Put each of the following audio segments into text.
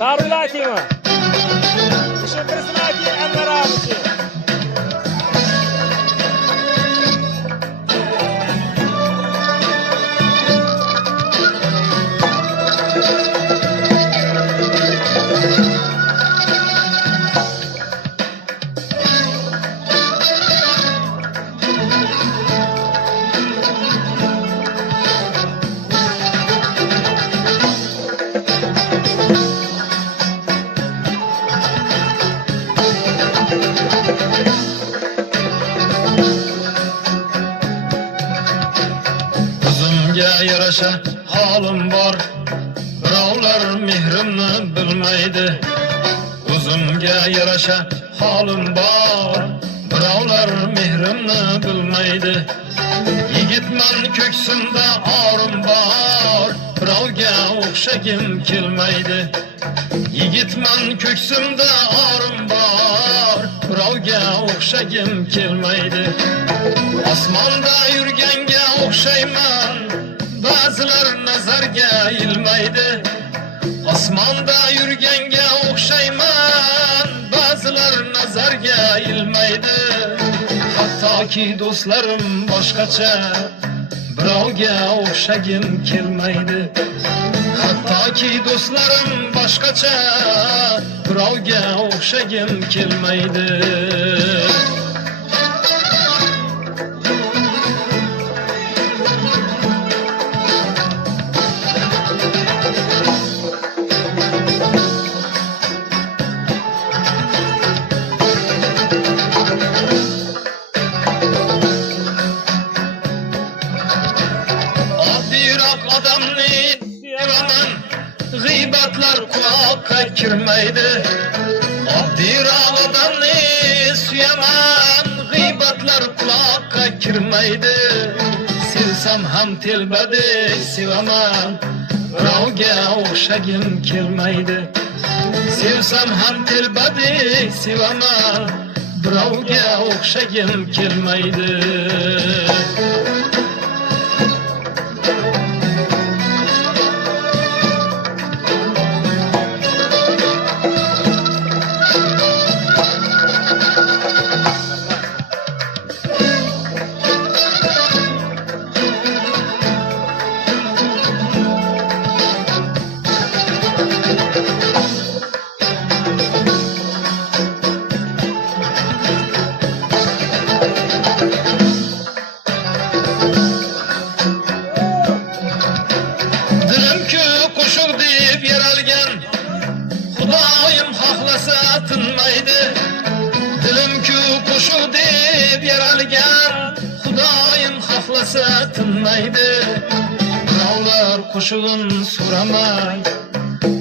Tarula aytaymi? Tushuntirsini ayting Anvar abichi. Yarasha halim bor, birovlar mehrimni bilmaydi. O'zimga yarasha halim bor, birovlar mehrimni bilmaydi. Yigitman ko'ksimda orim bor, birovga o'xshagim kelmaydi. Yigitman ko'ksimda orim bor, birovga o'xshagim kelmaydi. Osmonda yurganga o'xshayman, ba'zilar nazarga ilmaydi. Osmonda yurganga o'xshayman, ba'zilar nazarga ilmaydi. Hattoki do'stlarim boshqacha, birovga o'xshagim kelmaydi. Hattoki do'stlarim boshqacha, birovga o'xshagim kelmaydi. G'iybatlar quloqqa kirmaydi. Oddiroq odamni suyaman, g'iybatlar quloqqa kirmaydi. Sevsam ham telbadek sevaman, birovga o'xshagim kelmaydi. Sevsam ham telbadek sevaman, birovga o'xshagim kelmaydi. Xudoyim xohlasa tinmaydi. Dilim-ku qo'shuq deb yaralgan, Xudoyim xohlasa tinmaydi. Birovlar qo'shig'in so'ramay,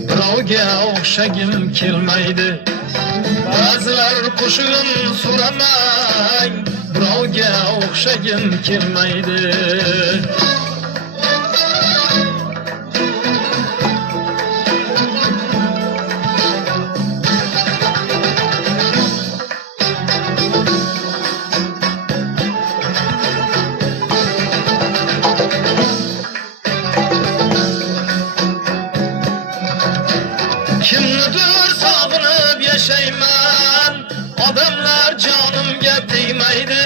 birovga o'xshagim kelmaydi. Ba'zilar qo'shig'in so'ramay, birovga o'xshagim kelmaydi. Kimnidir sog'inib yashayman, odamlar jonimga tegmaydi.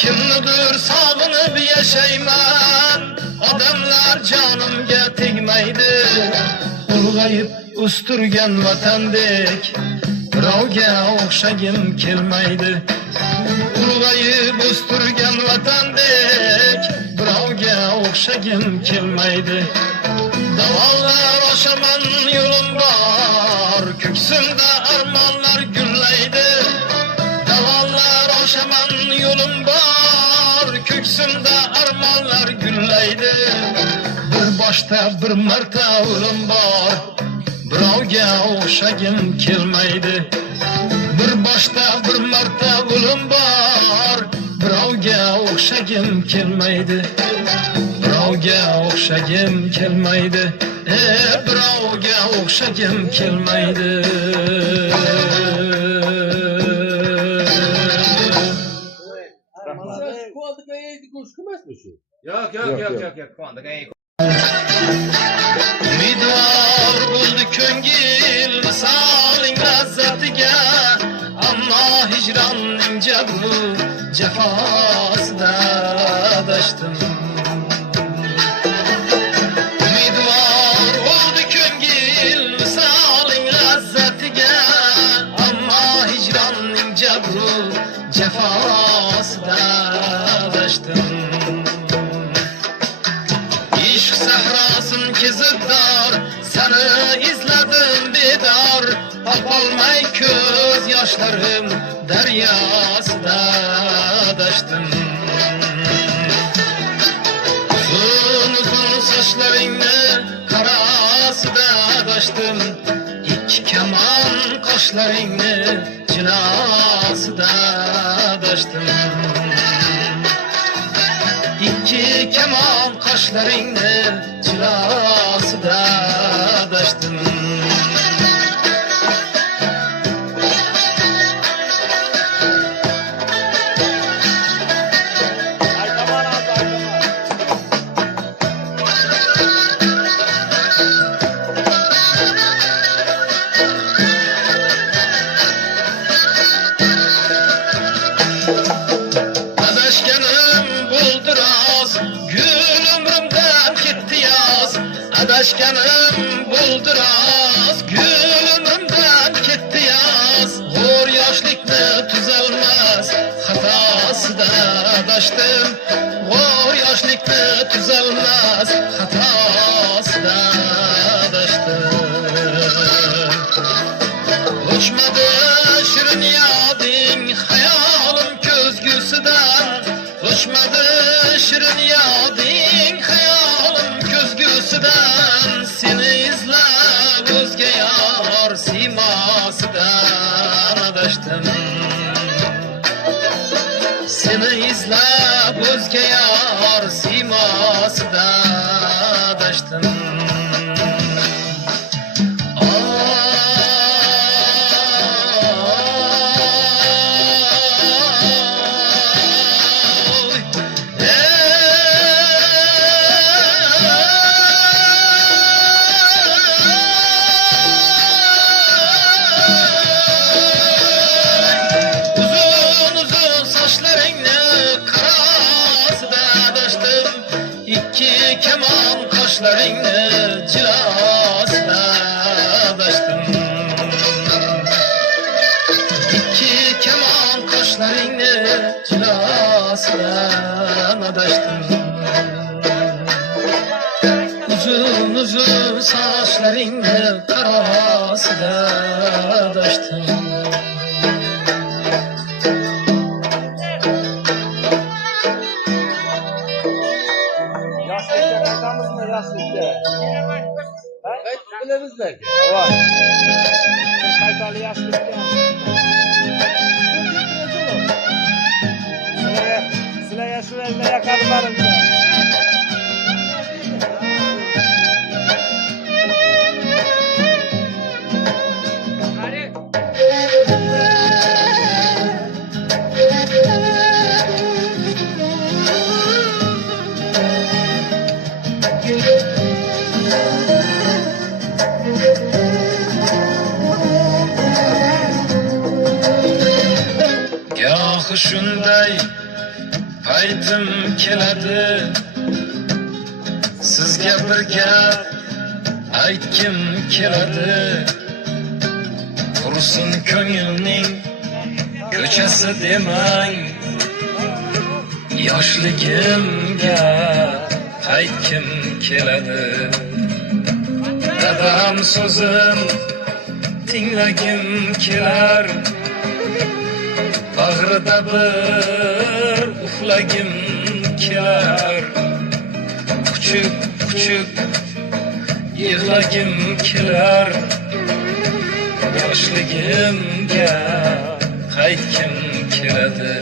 Kimnidir sog'inib yashayman, odamlar jonimga tegmaydi. Ulg'ayib o'stirgan vatandek, birovga o'xshagim kelmaydi. Ulg'ayib o'stirgan vatandek, birovga o'xshagim kelmaydi. Davollar oshaman yo'lim bor, ko'ksimda armonlar gullaydi. Davollar oshaman yo'lim bor, ko'ksimda armonlar gullaydi. Bir boshda bir marta o'lim bor, birovga o'xshagim kelmaydi. Bir boshda bir marta o'lim bor, birovga o'xshagim kelmaydi. Birovga o'xshagim kelmaydi. Birovga o'xshagim kelmaydi. Yok. Umidvor cefasida adashdim. Umidvor oldu ko'ngil visoling lazzatiga, ammo hijronning jabru cefasida adashdim. İşq sahrosin kezib dor, seni izladim bedor, topolmay ko'z yoshlarim daryosida adashdim. Uzun sochlaringni qarosida adashdim, ikki kamon qoshlaringni jilosida adashdim. İki kamon qoshlaringni jilosida adashdim. Aytaman abi, aytaman. Adashganim bo'ldi rost, gul umrimdan ketdi yoz. Adashganim bo'ldi rost, gul umrimdan ketdi yoz. G'o'r yoshlikni tuzalmas xatosida adashdim. G'o'r yoshlikni tuzalmas xatosida adashdim. Uçmadı şirin yading hayolim ko'zgusidan, uçmadı şirin yading hayolim ko'zgusidan, seni izlab o'zga yor siymosidan adashdim. Seni izlab o'zga yor siymosidan adashdim. Uzun saçlaringni qarosida adashdim, ikki kamon qoshlaringni jilosida adashdim. İki kamon qoshlaringni jilosida adashdim. Uzun sochlaringni qarosida adashdim. Yaslikka qaytamizmi, yaslikka? Bilemiz belki. Voy. Qaytali yaslikka. Sizlarga shu yerda yaqadi barimcha. Gohi shunday paytim keladi, sizga bir gap aytgim keladi. Qursin ko'ngilning ko'chasi demang, yoshligimga qaytgim keladi. Dadam so'zim tinglagim kelar, bag'rida bir uxlagim kelar. Kuchuk yig'lagim kelar, yoshligimga qaytgim keladi.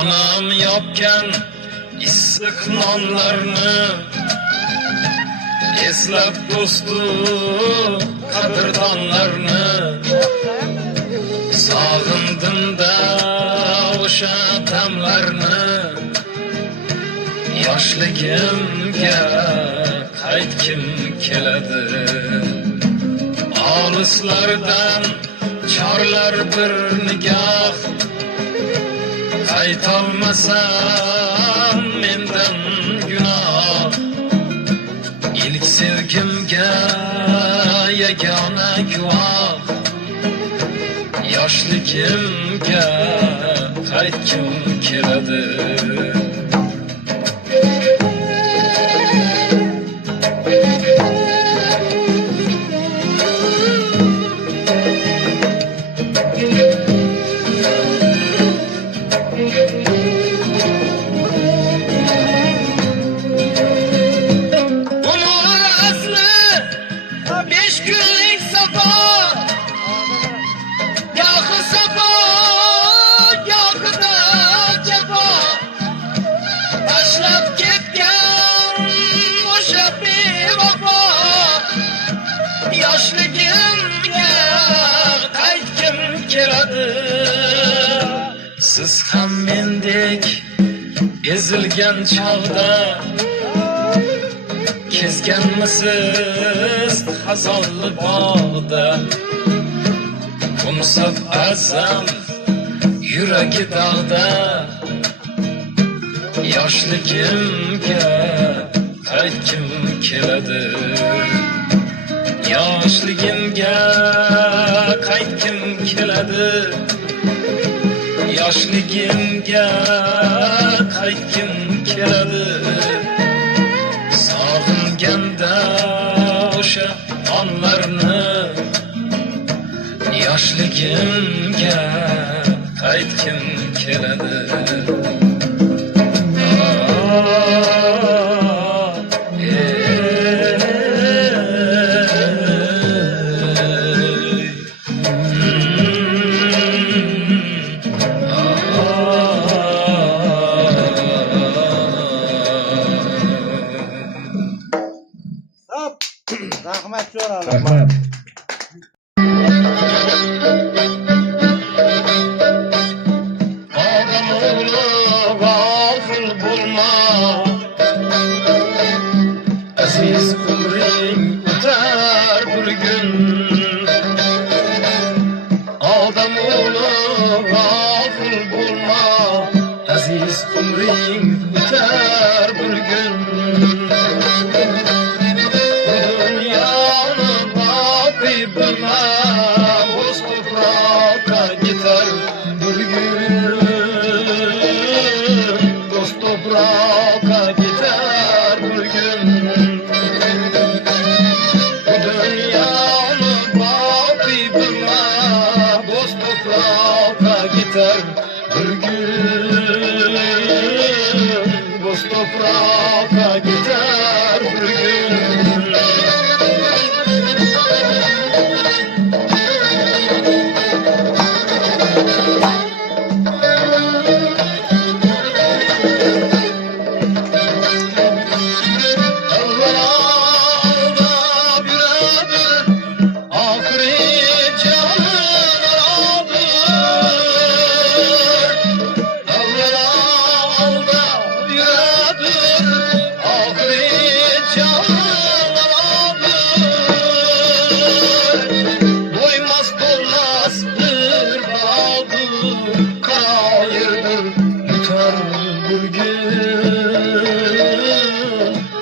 Onam yopgan issiq nonlarni eslab do'stu qadrdonlarni, Sağındım da o'sha damlarni, yoshligimga qaytgim keladi. Olislardan chorlar bir nigoh, qaytolmasam mendan gunoh. İlk sevgimga yagona guvoh, yoshligimga qaytgim keladi. Umur asli 5 kunlik safar, gohi safo, gohi da jafo. Tashlab ketgan o'sha bevafo, yoshligimga qaytgim keladi. Siz ham mendek ezilgan chog'da kezganmisiz xazonli bog'da? Umsab azam yuragi dog'da, yoshligimga qaytgim keladi. Yoshligimga qaytgim keladi. Yoshligimga qaytgim keladi. Sog'inganda o'sha onlarni, yoshligimga qaytgim keladi. Hop. Rahmat so'ralar. Rahmat. Odam o'g'li g'ofil bo'lma, aziz umring o'tar bir kun. Odam o'g'li g'ofil bo'lma, aziz umring o'tar bir kun. Bu dunyoni boqiy bilma, o'z to'proqqa ketar bir gün. Dost toprağa gider bir gün. Bu dünyanı baki bilme, dost toprağa gider bir gün. Dost toprağa gider bir gün.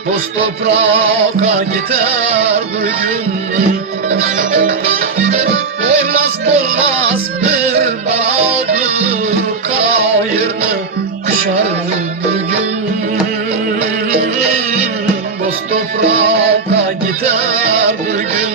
Dost toprağa gider bir gün. Doymaz bulmaz bir bağdır, kayırını kuşar bir gün. Dost toprağa gider bir gün.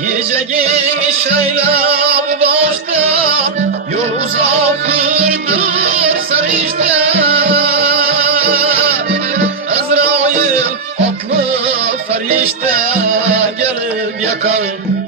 Yiyeceğin şeyler başta, yol uzakırdır sarışta. yakan